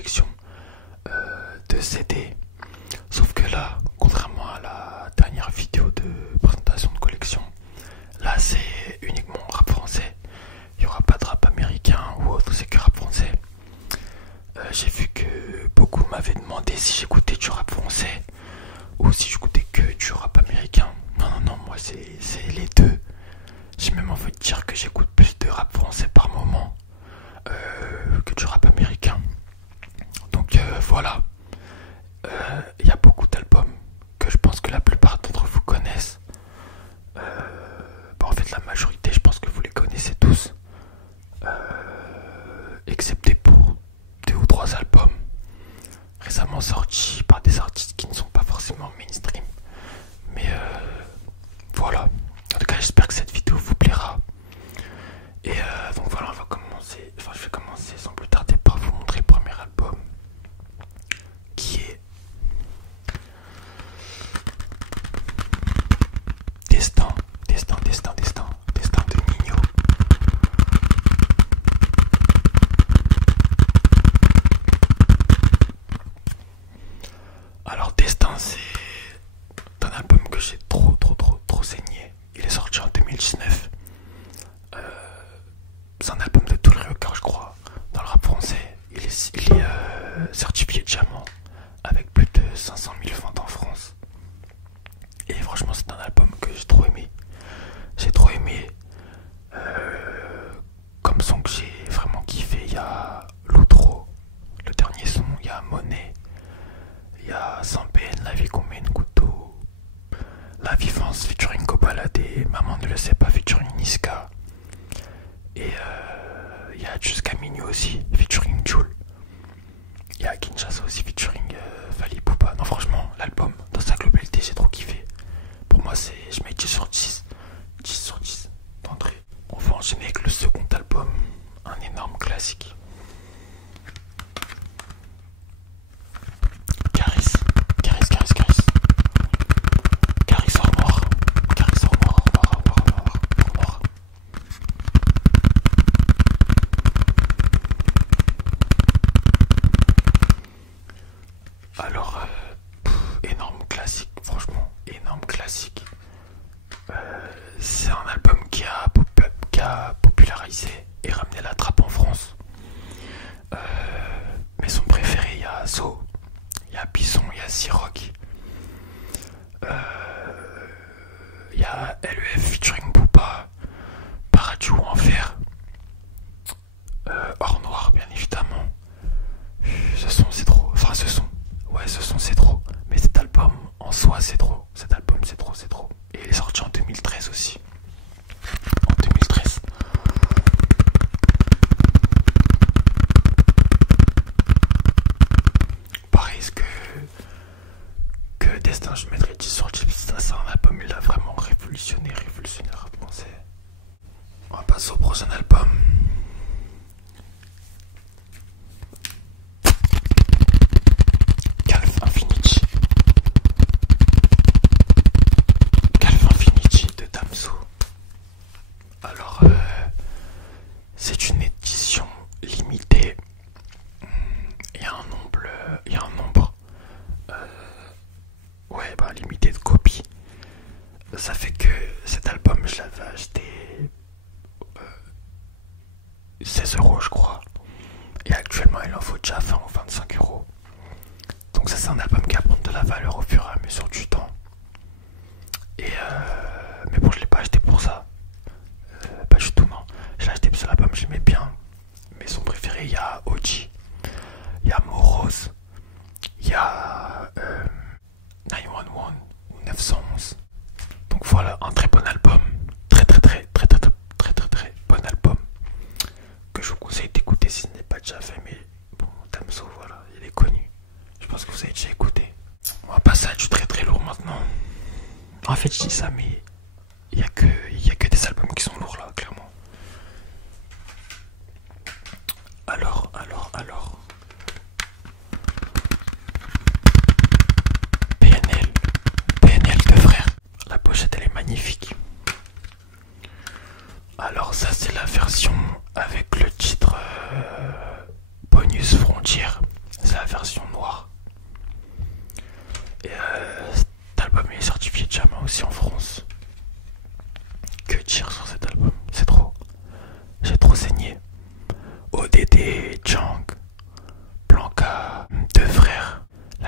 collection de CD. Sauf que là, contrairement à la dernière vidéo de présentation de collection, là c'est uniquement rap français. Il n'y aura pas de rap américain ou autre, c'est que rap français. J'ai vu que beaucoup m'avaient demandé si j'écoutais du rap français ou si j'écoutais que du rap américain. Non, moi c'est les deux. J'ai même envie de dire que j'écoute plus de rap français par moment que du rap américain. Donc voilà. Il y a beaucoup d'albums que je pense que la plupart d'entre vous connaissent. En fait la majorité, je pense que vous les connaissez tous. Excepté pour 2 ou 3 albums récemment sortis par des artistes qui ne sont pas forcément mainstream. Mais voilà. En tout cas, j'espère que cette vidéo vous plaira. Et donc voilà, on va commencer. Enfin, je vais commencer sans plus tarder par vous montrer le premier album, qui est Destin de Ninho. Alors Destin, c'est un album que j'ai trop saigné. Il est sorti en 2019. C'est un album de tout le record, je crois, dans le rap français. Il est certifié diamant avec plus de 500 000 ventes en France. Et franchement, c'est un album que j'ai trop aimé. Comme son que j'ai vraiment kiffé, il y a L'Outro, le dernier son, il y a Monnaie, il y a Sans peine, La vie qu'on mène, Couteau, La Vivance featuring Kobalade, Maman ne le sait pas featuring Niska. Et il y a Jusqu'à minuit aussi featuring Jul. Il y a Kinshasa aussi featuring Fally Ipupa. Non, franchement, l'album dans sa globalité, j'ai trop kiffé. Pour moi, je mets 10 sur 10. 10 sur 10 d'entrée. On va enchaîner avec le second album, un énorme classique. Caris hors noir. Alors, énorme classique, franchement, énorme classique. C'est un album qui a popularisé et ramené la trappe en France. Mais son préféré, il y a Zo, il y a Bison, il y a Siroc, il y a LEF featuring Booba, Paradis ou Enfer, Hors Noir bien évidemment. Ce son c'est trop, enfin ce son c'est trop, mais cet album en soi c'est trop, cet album c'est trop. Et il est sorti en 2013 aussi. En 2013. Pareil que Destin, je mettrais 10 sur 10. Ça c'est un album, il a vraiment révolutionné le rap français. On va passer au prochain album. Calf Infinity de Damso. Alors c'est une édition limitée. Il y a un nombre limité de copies. Ça fait que cet album je l'avais acheté 16 € je crois, et actuellement il en faut déjà 20 ou 25 €. Donc ça c'est un album qui va prendre de la valeur au fur et à mesure du temps. Et mais bon, je l'ai pas acheté pour ça, pas du tout, non. Je l'ai acheté parce que l'album je l'aimais bien. Mais son préféré, il y a OG, il y a Morose, il y a 911 ou 911. Donc voilà, un très bon album, très bon album que je vous conseille d'écouter si ce n'est pas déjà fait. Mais bon, Damso, voilà, il est connu. Je pense que vous avez déjà écouté. On va passer à du très lourd maintenant. En fait, je dis ça, mais il y a que des albums qui sont lourds là, clairement. Alors. PNL de frère. La pochette elle est magnifique. Alors ça c'est la version avec le titre Bonus Frontière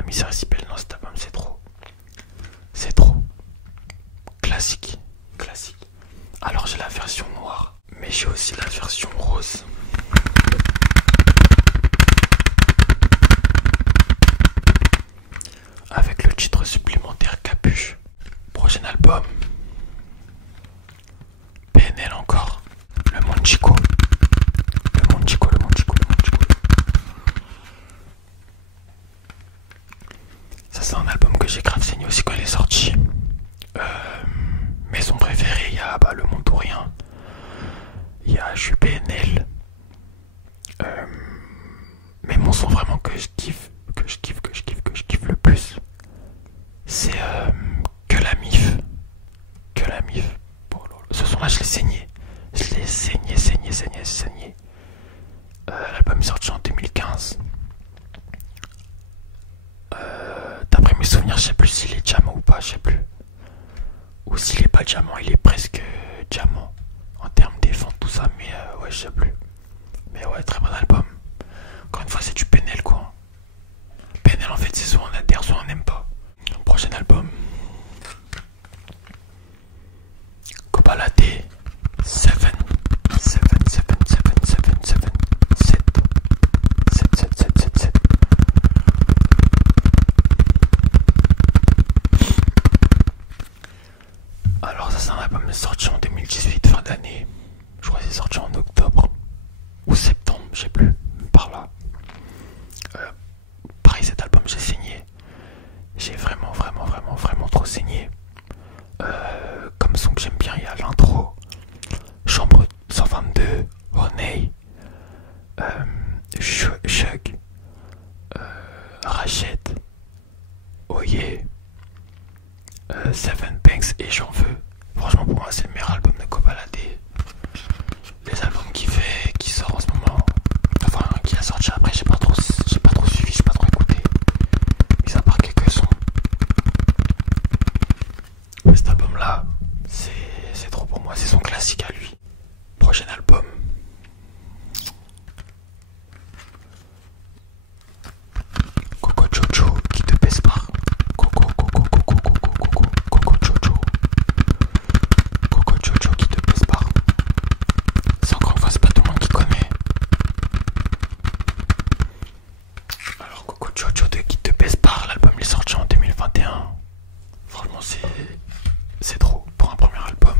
La misère est si belle, non, cet album c'est trop. C'est trop. Classique. Classique. Alors j'ai la version noire, mais j'ai aussi la version rose. Avec le titre supplémentaire Capuche. Prochain album. PNL encore. Le Monde Chico. Le Monde Chico, le Monde Chico, le Monde Chico. Ça c'est un album que j'ai grave saigné aussi quand il est sorti. Mes sons préférés, il y a Le Monde ou Rien. Il y a Je suis PNL. Mais mon son vraiment que je kiffe le plus, c'est Que la Mif. Que la Mif. Bon, ce son là je l'ai saigné. Je l'ai saigné. L'album est sorti en 2015. D'après mes souvenirs, je sais plus s'il est diamant ou pas, je sais plus. Ou s'il est pas diamant, il est presque diamant en termes des ventes, tout ça, mais ouais, je sais plus. Mais ouais, très bon album. Encore une fois, c'est du PNL quoi. PNL en fait, c'est soit on adhère, soit on n'aime pas. Prochain album. Copalate 7. Alors ça c'est un album sorti en 2018, fin d'année. Je crois que c'est sorti en octobre ou septembre, je sais plus, par là. Pareil, cet album j'ai saigné. J'ai vraiment trop saigné. Comme son que j'aime bien, il y a l'intro, Chambre 122, Honey, Shug, Rachette, Oye, Seven Banks et J'en veux. Franchement pour moi c'est le meilleur album de Copalade. Les albums qui sort en ce moment, enfin qui a sorti après, j'ai pas trop suivi, j'ai pas trop écouté, mis à part quelques sons. Mais cet album là, c'est trop pour moi, c'est son classique à lui. Prochain album. Coco Jojo qui te pèse pas. Coco Jojo. Coco Jojo qui te pèse pas. C'est encore une fois, c'est pas tout le monde qui connaît. Alors Coco Jojo de qui te pèse pas, l'album est sorti en 2021. Franchement c'est trop pour un premier album.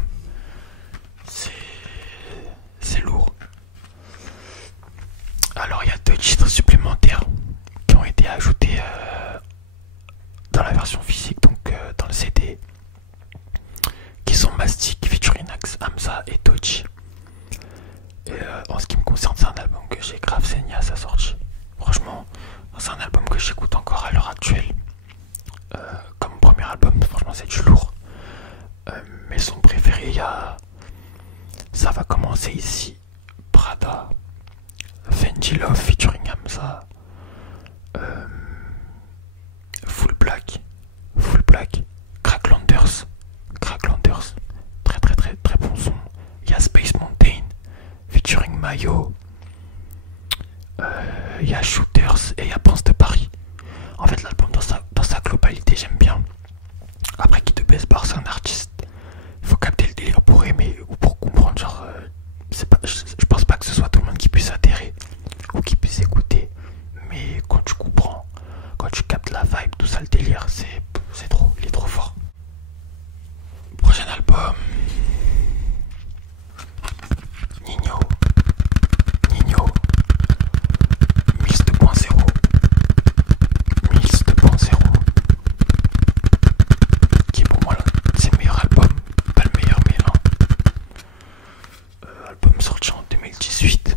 C'est lourd. Alors il y a 2 titres supplémentaires qui ont été ajoutés dans la version physique, donc dans le CD, qui sont Mastic featuring Hamza et Tochi. Et en ce qui me concerne, c'est un album que j'ai grave saigné à sa sortie. Franchement, c'est un album que j'écoute encore à l'heure actuelle. Comme premier album, franchement c'est du lourd. Mais son préféré, il y a Ça va commencer ici, Prada, Fendi Love featuring Hamza, Full Black, Cracklanders, très bon son. Il y a Space Mountain featuring Mayo, il y a Shooters et il y a Prince de Paris. En fait l'album dans sa globalité j'aime bien. Après qui te baisse par c'est un artiste, il faut capter le délire pour aimer ou pour comprendre, genre je pense pas que ce soit tout le monde qui puisse adhérer ou qui puisse écouter, mais quand tu comprends, quand tu captes la vibe, tout ça, le délire, c'est trop, il est trop fort. Prochain album, Nino, Mills 2.0, qui est pour moi c'est le meilleur album, pas le meilleur mais là. Album sorti en 2018.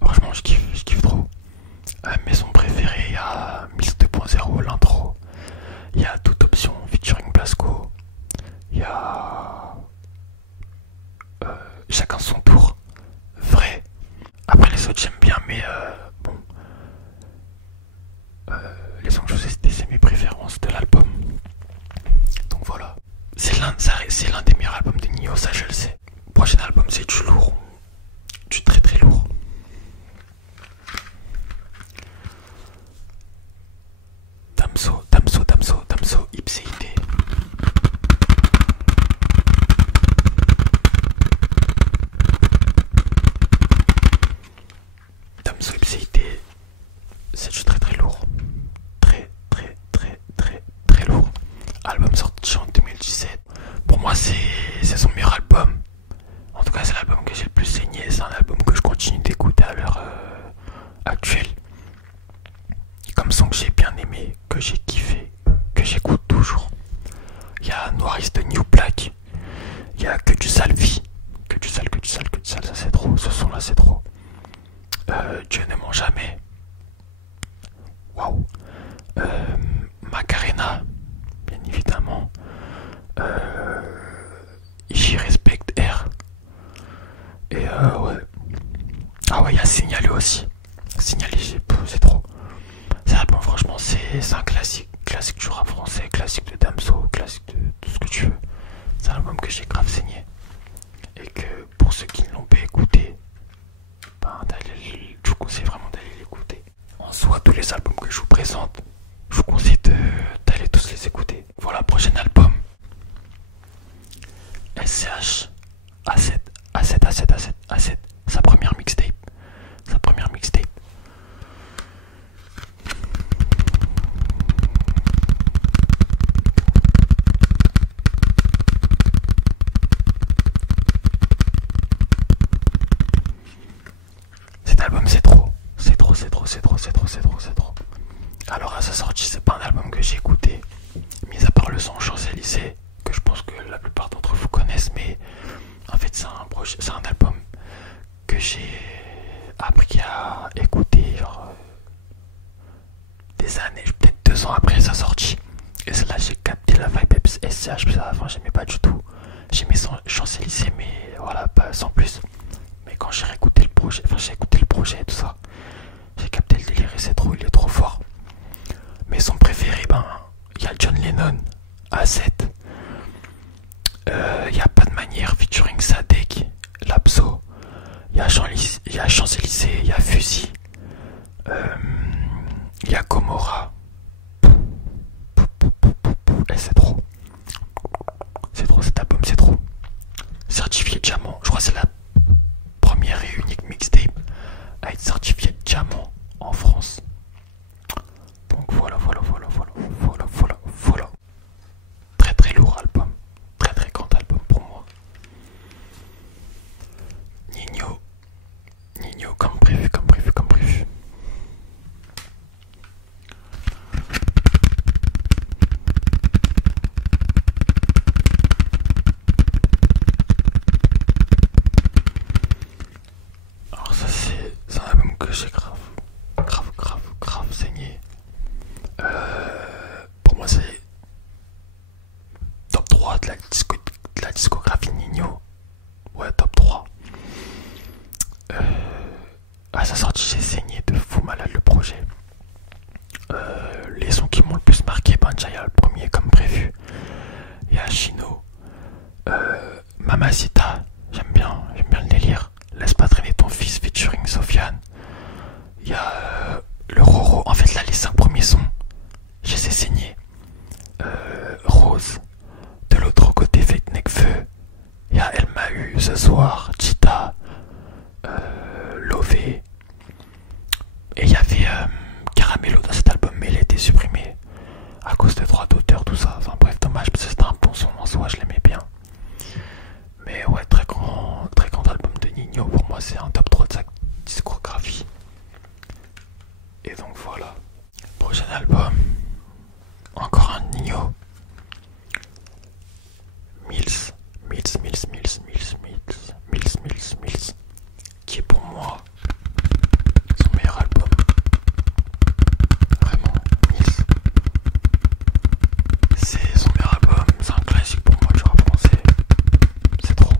Franchement je kiffe trop. Mais son préféré, il y a Mills 2.0, l'intro. Il y a Toute Option featuring Blasco. Il y a Chacun son tour, vrai. Après les autres j'aime bien, mais bon, les sons que je vous ai cités c'est mes préférences de l'album. Donc voilà, c'est l'un des meilleurs albums de Nino, ça je le sais. Prochain album c'est du lourd, du très lourd. actuel. Comme son que j'ai bien aimé, que j'ai kiffé, que j'écoute toujours. Il y a Noir is the New Black. Il y a Que du sale vie. Que du sale, que du sale, que du sale, ça c'est trop. Ce son là c'est trop. Dieu ne ment jamais. Waouh. Macarena, bien évidemment. J'y respecte R. Et ouais. Ah ouais, il y a Signalé aussi. Signalé, c'est trop. C'est bon, franchement, c'est un classique. Classique du rap français, classique de Damso, classique de tout ce que tu veux. C'est un album que j'ai grave saigné. Et que pour ceux qui ne l'ont pas écouté, ben, je vous conseille vraiment d'aller l'écouter. En soi, tous les albums que je vous présente, je vous conseille d'aller tous les écouter. Voilà, prochain album. SCH A7, A7, A7, A7, A7. Sa première mixtape. Sa première mixtape. Cet album c'est trop. C'est trop, c'est trop, c'est trop, c'est trop, c'est trop, c'est trop. Alors à sa sortie, c'est pas un album que j'ai écouté, mis à part le son Champs-Élysées, que je pense que la plupart d'entre vous connaissent, mais en fait c'est un album que j'ai appris à écouter genre, des années, peut-être 2 ans après sa sortie. Et c'est là j'ai capté la vibe SCH, parce qu'avant j'aimais pas du tout. J'aimais son Champs-Élysées, mais voilà, pas sans plus. Mais quand j'ai réécouté le projet, enfin j'ai écouté le projet et tout ça, j'ai capté le délire et c'est trop, il est trop fort. Mais son préféré, ben, il y a John Lennon, A7. Il y a Pas de manière featuring Sadek, Lapso. Il y a Champs-Élysées, il y a Fusil. Il y a Gomorrah. Et c'est trop. C'est trop cet album, c'est trop. Certifié diamant. Je crois que c'est la première et unique mixtape à être certifié diamant en France. Donc voilà. Très très lourd album. Très très grand album pour moi. Nino comme prévu. Alors ça c'est un album que j'ai grave saigné. Pour moi c'est top 3 de la discographie Nino. Ouais, top 3. À sa sortie j'ai saigné de fou malade le projet. Les sons qui m'ont le plus marqué, ben déjà il y a le premier comme prévu. Il y a Chino. Mamacita, j'aime bien le délire. Laisse pas traîner ton fils featuring Sofiane. Il y a le Roro. En fait là les 5 premiers sons, je les ai saignés. Rose. De l'autre côté Fake Necfeu. Il y a Elle m'a eu ce soir. Chita. Lové. Et il y avait Caramello dans cet album, mais il a été supprimé à cause des droits d'auteur, tout ça. Enfin bref, dommage, parce que c'était un bon son en soi, je l'aimais bien. Mais ouais, très grand album de Nino. Pour moi, c'est un top 3 de sa discographie. Et donc voilà. Prochain album. Encore un Nino. Mills. Qui est pour moi son meilleur album. Vraiment, Mills. C'est son meilleur album, c'est un classique pour moi du rap français. C'est trop.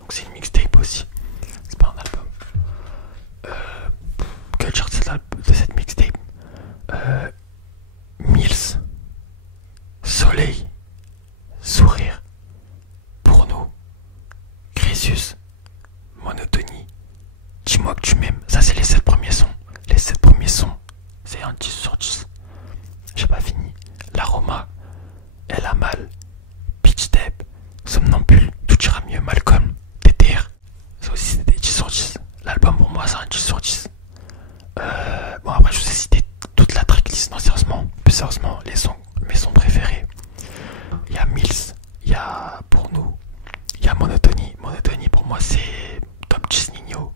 Donc c'est une mixtape aussi. C'est pas un album. Quel genre de cette mixtape? Mills. Soleil. Sourire. Pour nous. Crésus. Monotonie. Dis-moi que tu m'aimes. Ça c'est les 7 premiers sons. Les 7 premiers sons. C'est un 10 sur 10. J'ai pas fini. L'aroma. Elle a mal. Pitch Tape. Somnambule. Tout ira mieux. Malcolm. TTR. Ça aussi c'est des 10 sur 10. L'album pour moi c'est un 10 sur 10. Bon après je vous ai cité toute la tracklist. Non sérieusement. Plus sérieusement mes sons préférés. Il y a Mills. Il y a Pour nous. Il y a Monotonie. Monotonie pour moi c'est top 10 Nino.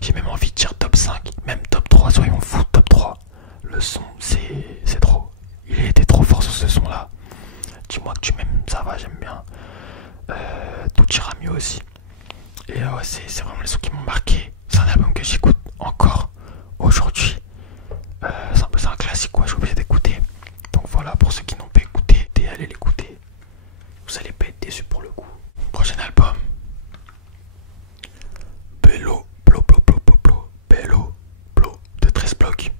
J'ai même envie de dire top 5, même top 3, soyons fous, top 3. Le son, c'est trop. Il était trop fort sur ce son là. Dis-moi que tu m'aimes, ça va, j'aime bien. Tout ira mieux aussi. Et ouais, c'est vraiment les sons qui m'ont marqué. C'est un album que j'écoute encore aujourd'hui. C'est un classique, quoi, j'ai oublié d'écouter. Donc voilà, pour ceux qui n'ont pas écouté, allez l'écouter. Vous allez pas être déçus pour le coup. Prochain album. Bello, Blo, Blo, Blo, Blo, Blo, Bello, Blo, de 13 blocs.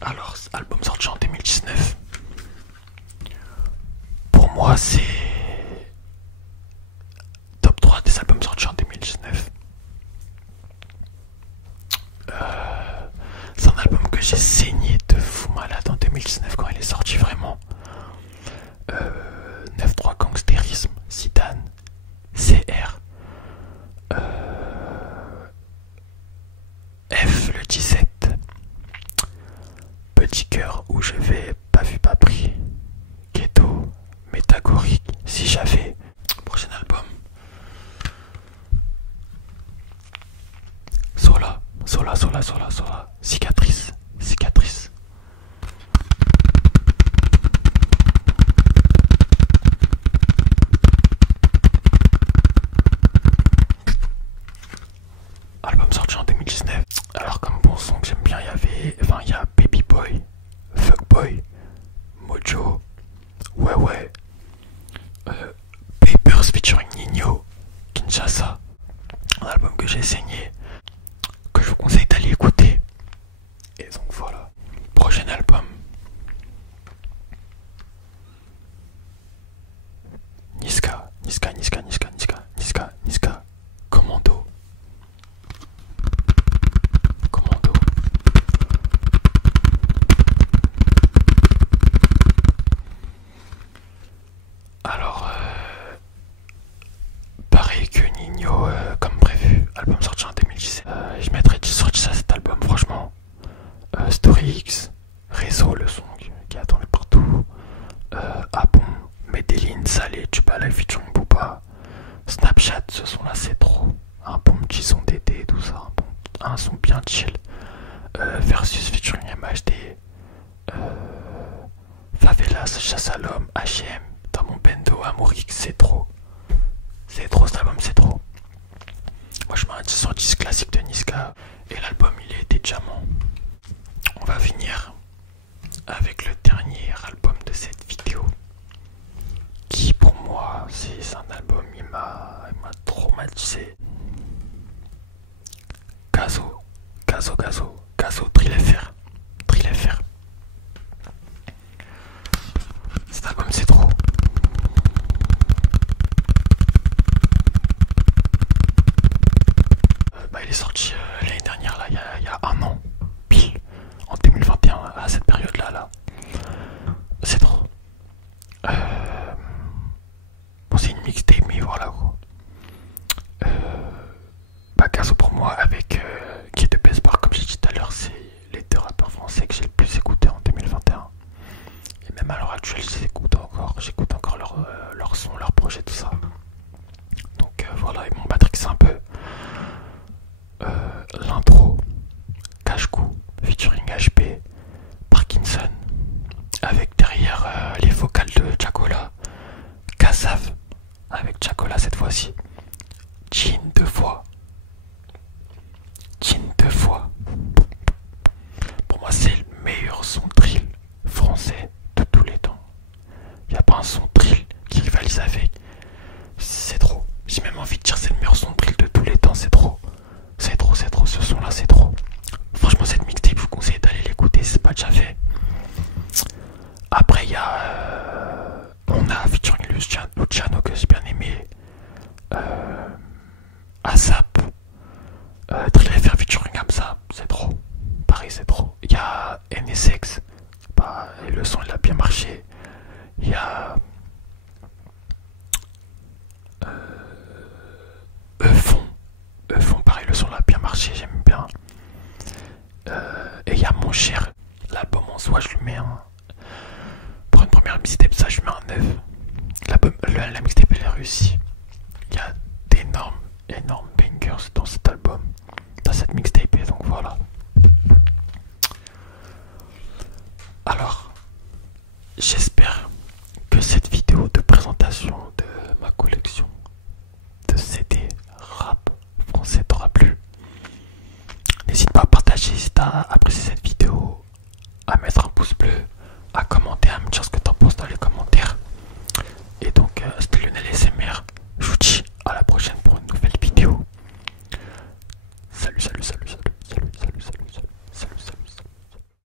Alors, album sorti en 2019. Pour moi, c'est top 3 des albums sortis en 2019. C'est un album que j'ai saigné de fou malade en 2019 quand il est sorti vraiment. 9-3 Gangstérisme, Zidane, CR, F le 17, Petit cœur où je vais, pas vu pas pris, Ghetto, Métagorique, si j'avais. Prochain album. Sola, Cicatrice. Album sorti en 2019. Alors comme bon son que j'aime bien, il y a Baby Boy, Fuck Boy, Mojo, ouais, Papers featuring Nino, Kinshasa. Un album que j'ai saigné, que je vous conseille d'aller écouter. Et donc voilà. Prochain album. Niska. Commando. Alors, pareil que Nino, comme prévu, album sorti en 2017. Je mettrais sorti ça, cet album, franchement. Story X, Réseau, le son qui a tourné partout. Ah bon, Medellin, Salé, Tubala featuring Booba. Snapchat, ce son là c'est trop. Un bon petit son d'été, tout ça. Un son bien chill. Versus featuring MHD. Favelas, Chasse à l'homme, H&M, dans mon bendo, Amourix, c'est trop. C'est trop cet album, c'est trop. Moi je mets un 10 sur 10 classique de Niska. Et l'album il est des diamants. On va finir avec le dernier album de cette vidéo. Qui pour moi c'est un album, il m'a traumatisé. Gazo, Drill FR. Cet album c'est trop. Il est sorti l'année dernière, là, il y a un an, pile, en 2021, à cette période-là. Là. C'est trop. Bon, c'est une mixtape, mais voilà quoi. Gazo pour moi, avec qui est de Best Bar, comme j'ai dit tout à l'heure, c'est les deux rappeurs français que j'ai le plus écouté en 2021. Et même à l'heure actuelle, j'écoute encore leur son, leur projet, tout ça. Donc voilà, ils m'ont matrixé un peu. L'intro, Cache-Cou, featuring HP, Parkinson, avec derrière les vocales de Chacola, Kassav, avec Chacola cette fois-ci, Jean deux fois. Pour moi, c'est le meilleur son drill français de tous les temps. Il n'y a pas un son drill qui rivalise avec. C'est trop. J'ai même envie de dire c'est le meilleur son drill de tous les temps, c'est trop. Ce son là c'est trop. Franchement cette mixtape je vous conseille d'aller l'écouter, c'est pas déjà fait. Après il y a on a featuring Luciano que j'ai bien aimé. ASAP, Drill FR featuring Hamza, c'est trop. Pareil c'est trop. Il y a NSX, et le son il a bien marché. Il y a Fond, pareil, le son là a bien marché, j'aime bien. Et il y a Mon Cher, l'album en soi, je lui mets un. Pour une première mixtape, ça, je lui mets un 9. la mixtape elle est réussie. Il y a d'énormes bangers dans cet album, dans cette mixtape, et donc voilà. Alors,